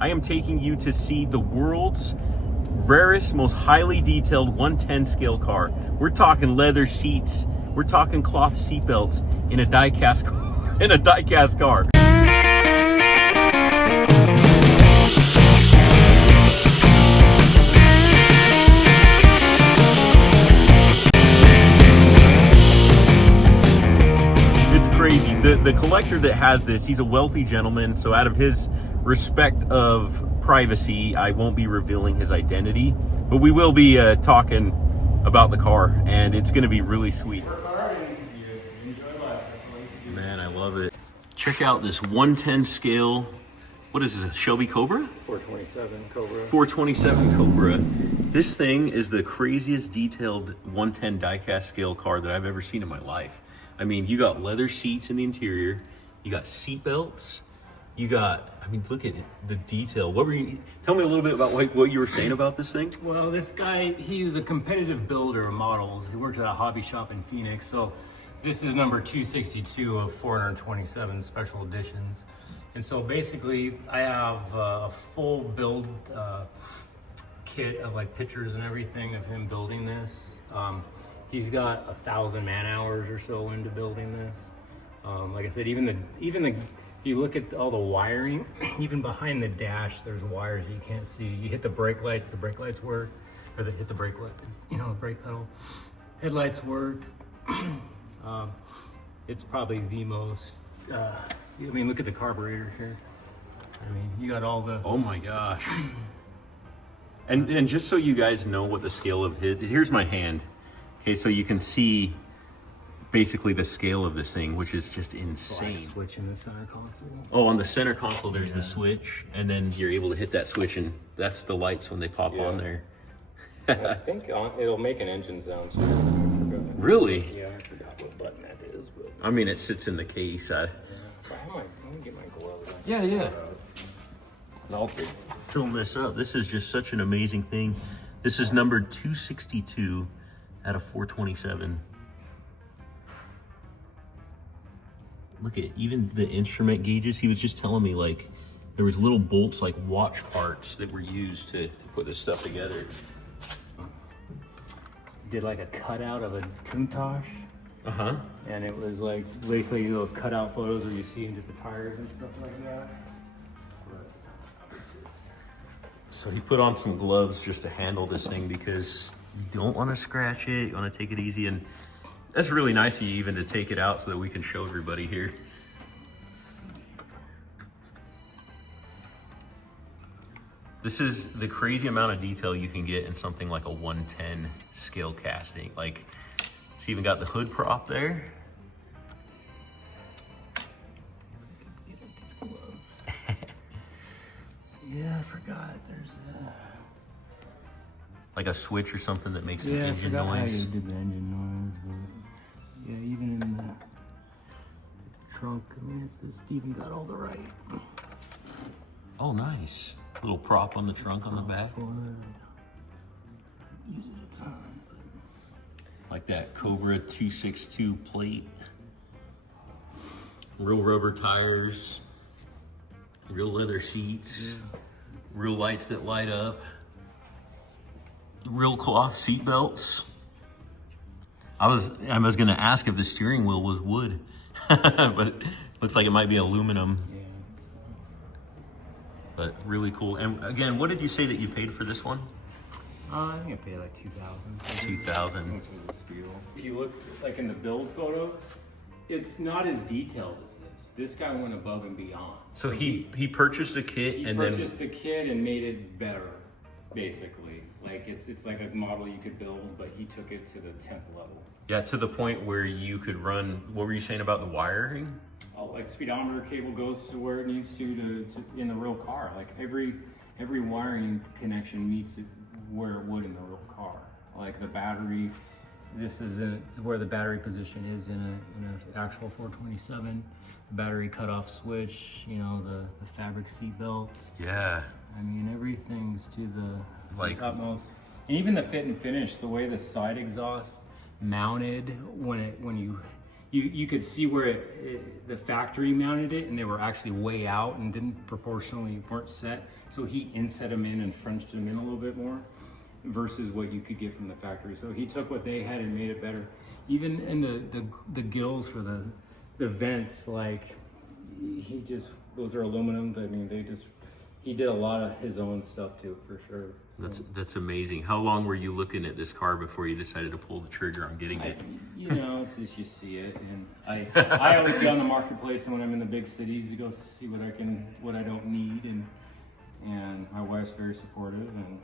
I am taking you to see the world's rarest, most highly detailed 110 scale car. We're talking leather seats. We're talking cloth seatbelts in a diecast car. It's crazy. The collector that has this, he's a wealthy gentleman, so out of his respect of privacy, I won't be revealing his identity, but we will be talking about the car, and it's going to be really sweet. Man, I love it. Check out this 110 scale. What is this, a Shelby Cobra? 427 Cobra. 427 Cobra. This thing is the craziest detailed 110 diecast scale car that I've ever seen in my life. I mean, you got leather seats in the interior, you got seat belts, you got, I mean, look at it, the detail. What were you, tell me a little bit about what you were saying about this thing. Well, this guy, he's a competitive builder of models. He works at a hobby shop in Phoenix. So this is number 262 of 427 special editions. And so basically I have a full build kit of like pictures and everything of him building this. He's got 1,000 man hours or so into building this. Like I said, even the if you look at all the wiring, even behind the dash, there's wires that you can't see. You hit the brake lights work, or hit the brake light, you know, the brake pedal. Headlights work. It's probably the most, I mean, look at the carburetor here. I mean, you got all the... Oh my gosh. And just so you guys know what the scale of here's my hand. Okay, so you can see basically the scale of this thing, which is just insane. Switch in the center console. Oh, on the center console, there's the switch, and then you're able to hit that switch, and that's the lights when they pop on there. I think it'll make an engine sound too. Really? Yeah, I forgot what button that is. But... I mean, it sits in the case. Let me get my gloves on. Yeah. I'll film this up. This is just such an amazing thing. This is number 262 out of 427. Look at even the instrument gauges. He was just telling me like there was little bolts, like watch parts that were used to put this stuff together. Did like a cutout of a Countach. Uh-huh. And it was like basically those cutout photos where you see into the tires and stuff like that. So he put on some gloves just to handle this thing because you don't want to scratch it. You want to take it easy, and that's really nice of you even to take it out so that we can show everybody here. This is the crazy amount of detail you can get in something like a 110 scale casting. Like, it's even got the hood prop there. Get these gloves. Yeah, I forgot. There's like a switch or something that makes an engine noise. noise. How you did the engine noise, but yeah, even in the trunk, I mean, it's just even got all the right. Oh, nice. Little prop on the trunk on the back. Use it a ton. Like that Cobra 262 plate. Real rubber tires. Real leather seats. Yeah. Real lights that light up. Real cloth seat belts. I was gonna ask if the steering wheel was wood, but it looks like it might be aluminum. Yeah. But really cool. And again, what did you say that you paid for this one? I think I paid like $2,000. $2,000. Which was a steal. If you look like in the build photos, it's not as detailed as this. This guy went above and beyond. So he purchased a kit He purchased the kit and made it better, basically. Like it's like a model you could build, but he took it to the 10th level. Yeah, to the point where you could run. What were you saying about the wiring? Like speedometer cable goes to where it needs to in the real car. Like every wiring connection meets it where it would in the real car. Like the battery, this is where the battery position is in an actual 427. The battery cutoff switch, you know, the fabric seat belts. Yeah. I mean, everything's to the like utmost. And even the fit and finish, the way the side exhaust mounted when you you could see where the factory mounted it, and they were actually way out and weren't set. So he inset them in and Frenched them in a little bit more versus what you could get from the factory. So he took what they had and made it better. Even in the gills for the vents, like those are aluminum. I mean, he did a lot of his own stuff too, for sure. That's amazing. How long were you looking at this car before you decided to pull the trigger on getting it? It's just you see it, and I always go on the marketplace, and when I'm in the big cities, to go see what I don't need, and my wife's very supportive, and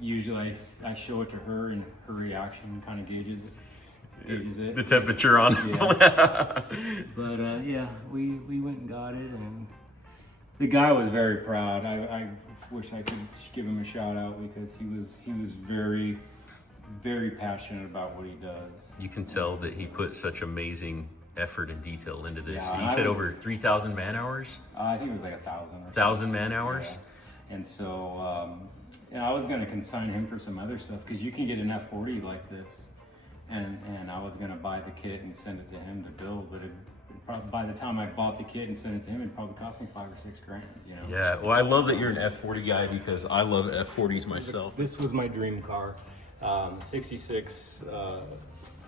usually I show it to her, and her reaction kind of gauges it. The temperature on it. Yeah. But we went and got it, and the guy was very proud. I wish I could give him a shout out because he was very, very passionate about what he does. You can tell that he put such amazing effort and detail into this. Yeah, you said over 3,000 man hours? I think it was like 1,000 or 1,000 man hours? Yeah. And so I was going to consign him for some other stuff because you can get an F40 like this. And I was going to buy the kit and send it to him to build, but by the time I bought the kit and sent it to him, it probably cost me $5 or $6 grand. Yeah, well, I love that you're an F40 guy because I love F40s myself. This was my dream car, 66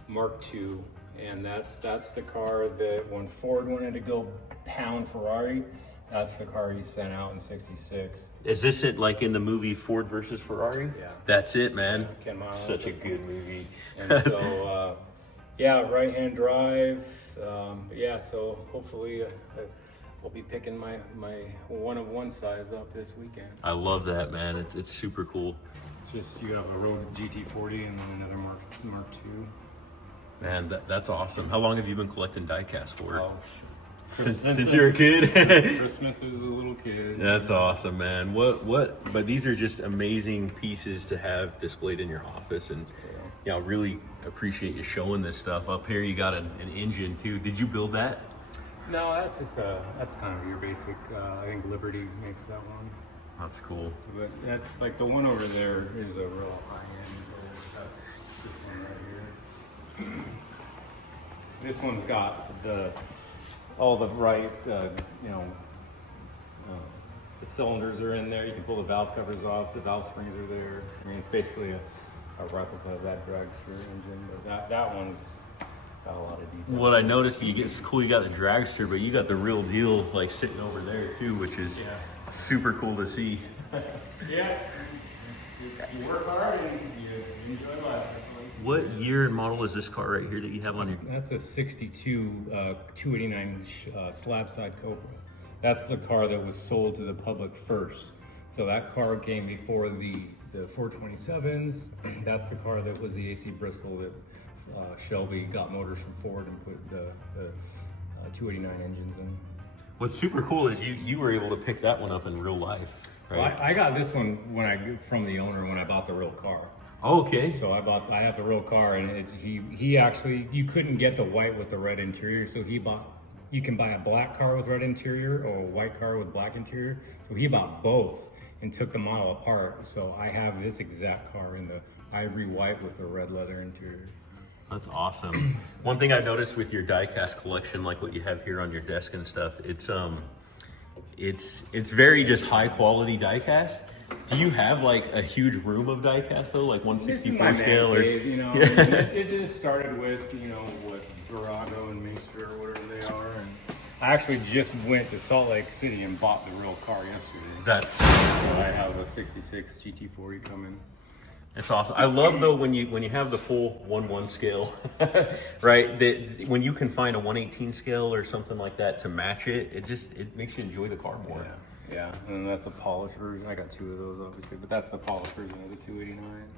Mark II, and that's the car that when Ford wanted to go pound Ferrari, that's the car he sent out in '66. Is this it, like in the movie Ford versus Ferrari? Yeah. That's it, man. Ken Miles. Such a good movie. And so, right-hand drive. So hopefully I'll be picking my one-of-one size up this weekend. I love that, man. It's super cool. Just you have a Road GT40 and then another Mark II. Man, that's awesome. How long have you been collecting diecast for? Oh, since you're a kid. Christmas as a little kid. That's awesome, man. But these are just amazing pieces to have displayed in your office, and I really appreciate you showing this stuff. Up here you got an engine too. Did you build that? No, that's just that's kind of your basic. I think Liberty makes that one. That's cool. But that's like the one over there is a real high end. That's this one right here. This one's got all the right, the cylinders are in there. You can pull the valve covers off. The valve springs are there. I mean, it's basically a replica of that dragster engine, but that one's got a lot of detail. What I noticed, it's cool. You got the dragster, but you got the real deal like sitting over there too, which is super cool to see. Yeah, you work hard and you enjoy life. What year and model is this car right here that you have on your? That's a 62 289 slab side Cobra. That's the car that was sold to the public first. So that car came before the 427s. That's the car that was the AC Bristol that Shelby got motors from Ford and put the 289 engines in. What's super cool is you were able to pick that one up in real life, right? Well, I got this one from the owner when I bought the real car. Oh, okay. So I have the real car, and he actually, you couldn't get the white with the red interior, so you can buy a black car with red interior or a white car with black interior. So he bought both and took the model apart. So I have this exact car in the ivory white with the red leather interior. That's awesome. One thing I've noticed with your diecast collection, like what you have here on your desk and stuff, it's very just high quality diecast. Do you have like a huge room of diecast though, like 164 scale? It just started with what Virago and Maester or whatever they are, and I actually just went to Salt Lake City and bought the real car yesterday. So I have a 66 GT40 coming. It's awesome. I love though when you have the full 1/1 scale, right? That when you can find a 1/18 scale or something like that to match it, it makes you enjoy the car more. Yeah, and that's a polished version. I got two of those obviously, but that's the polished version of the 289.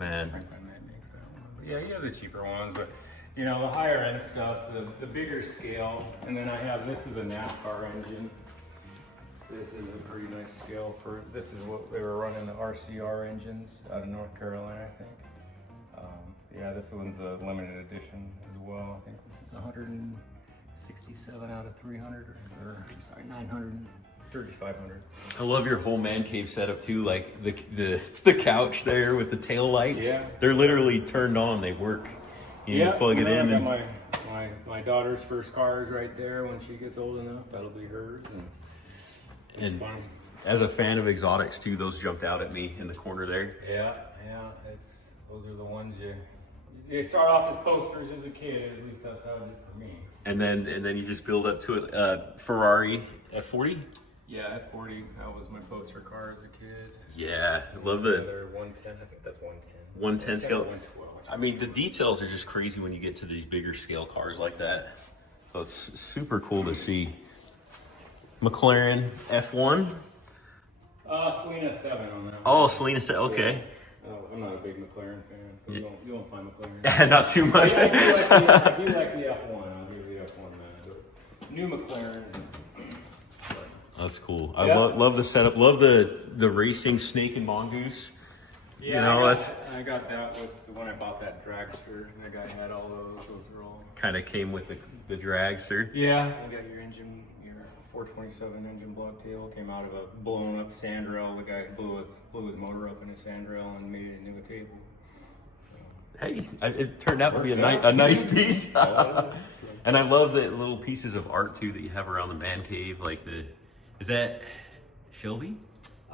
Man. Franklin makes that one. But yeah, you have the cheaper ones, but the higher end stuff, the bigger scale, and then I have this is a NASCAR engine. This is a pretty nice scale this is what they were running, the RCR engines out of North Carolina, I think. This one's a limited edition as well. I think this is 167 out of 300, or 900, 3,500. I love your whole man cave setup too, like the couch there with the tail lights. Yeah. They're literally turned on, they work. You plug it in. I got my my daughter's first car is right there. When she gets old enough, that'll be hers. And it's fun. As a fan of exotics too, those jumped out at me in the corner there. Yeah. Those are the ones they start off as posters as a kid. At least that's how it did for me. And then you just build up to it. Ferrari F40. Yeah, F40. That was my poster car as a kid. Yeah, I love the 110. I think that's 110. 110 scale. 112. I mean, the details are just crazy when you get to these bigger scale cars like that. So it's super cool to see. McLaren F1. Selena 7 on that one. Oh, Selena 7. Okay. I'm not a big McLaren fan, so you won't find McLaren. Not too much. I do like the F1. I'll give the F1 that. New McLaren. That's cool. I love the setup. Love the racing snake and mongoose. Yeah, I got that with when I bought that dragster. That guy had all those. Those were all kind of came with the dragster. Yeah, you got your engine, your 427 engine block tail came out of a blown up sandrail. The guy blew his motor up in a sandrail and made it into a table. Hey, it turned out to be a nice piece. And I love the little pieces of art too that you have around the man cave. Like is that Shelby?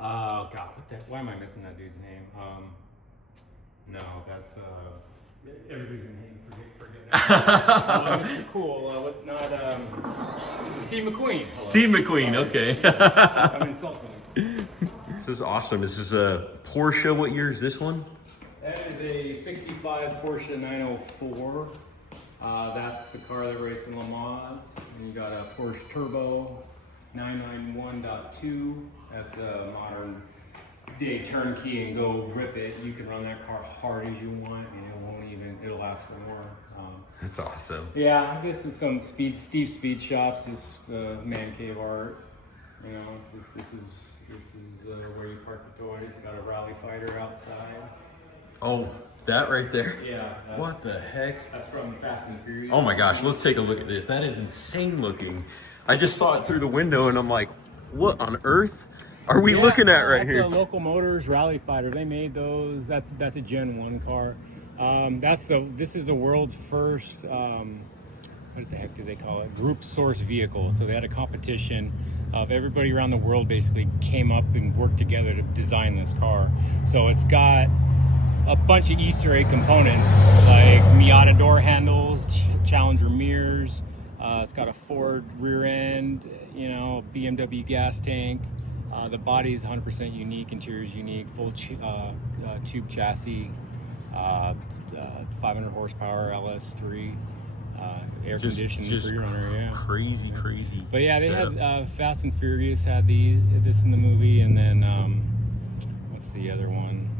Oh God, why am I missing that dude's name? No, that's everybody's gonna forget that. This is cool. Steve McQueen. Hello. Steve McQueen. Okay. I'm insulting him. This is awesome. This is a Porsche. What year is this one? That is a 65 Porsche 904. That's the car that raced in Le Mans. And you got a Porsche Turbo 991.2. That's a modern day turnkey and go rip it. You can run that car hard as you want and it'll last for more. That's awesome. Yeah, this is some Steve Speed Shops. This man cave art. You know, this is where you park the toys. Got a rally fighter outside. Oh, that right there? Yeah. What the heck? That's from Fast and Furious. Oh my gosh, let's take a look at this. That is insane looking. I just saw it through the window and I'm like, what on earth are we looking at right here? That's a Local Motors Rally Fighter. They made those. That's a Gen 1 car. This is the world's first, what the heck do they call it? Group source vehicle. So they had a competition of everybody around the world basically came up and worked together to design this car. So it's got a bunch of Easter egg components like Miata door handles, Challenger mirrors. It's got a Ford rear end, BMW gas tank. The body is 100% unique, interior is unique, full tube chassis, 500 horsepower LS3, air conditioned pre-runner, yeah. Crazy. But yeah, they had Fast and Furious had this in the movie, and then what's the other one?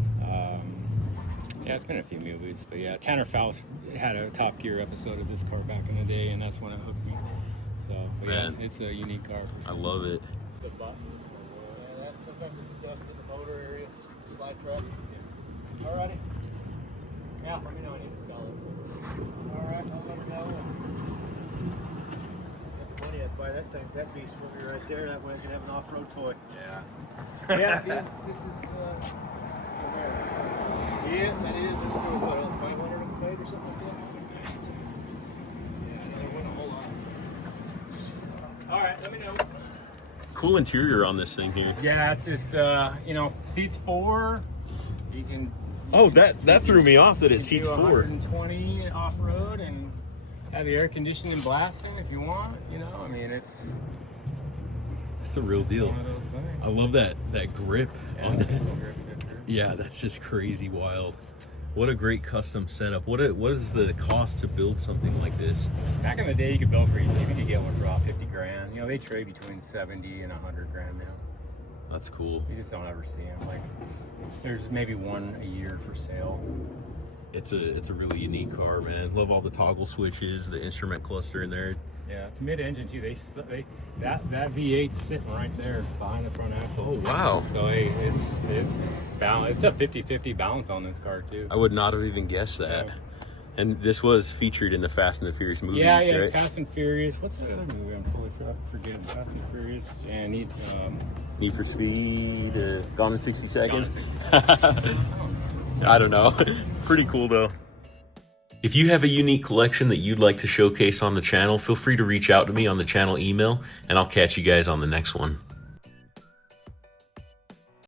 Yeah, it's been a few movies, but yeah, Tanner Faust had a Top Gear episode of this car back in the day, and that's when it hooked me. So, but yeah, it's a unique car for sure. I love it. Sometimes it's dust in the motor area, it's the slide track. Alrighty. Yeah, let me know I need to sell it. Alright, I'll let her know. Get the money, I'd buy that beast for me right there. That way I can have an off-road toy. Yeah. Yeah, this is Yeah, that is. It's for what, 500 on the plate or something like that? Yeah, another one, a whole lot. Alright, let me know. Cool interior on this thing here. Yeah, it's just seats 4. You can. Oh, that threw me off that it seats 4. 120 off road and have the air conditioning and blasting if you want. It's the real deal. One of those things. I love that grip on that. Grip shifter. Yeah, that's just crazy wild. What a great custom setup. What is the cost to build something like this? Back in the day, you could build pretty cheap. You could get one for about 50 grand. They trade between 70 and 100 grand now. That's cool. You just don't ever see them. Like, there's maybe one a year for sale. It's a really unique car, man. Love all the toggle switches, the instrument cluster in there. Yeah, it's mid-engine too. That V8's sitting right there behind the front axle. Oh wow! So it's balance. It's a 50-50 balance on this car too. I would not have even guessed that. Yeah. And this was featured in the Fast and the Furious movies, right? Fast and Furious. What's the other movie? I'm totally forgetting. Fast and Furious and Need for Speed, Gone in 60 Seconds. Gone in 60 Seconds. I don't know. Pretty cool though. If you have a unique collection that you'd like to showcase on the channel, feel free to reach out to me on the channel email, and I'll catch you guys on the next one.